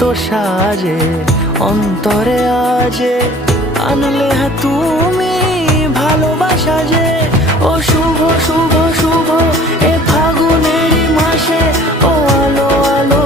এত সাজে অন্তরে আজে আনলে হ্যাঁ তুমি ভালোবাসা যে। ও শুভ শুভ শুভ এ ফাগুনেরই মাসে, ও আলো আলো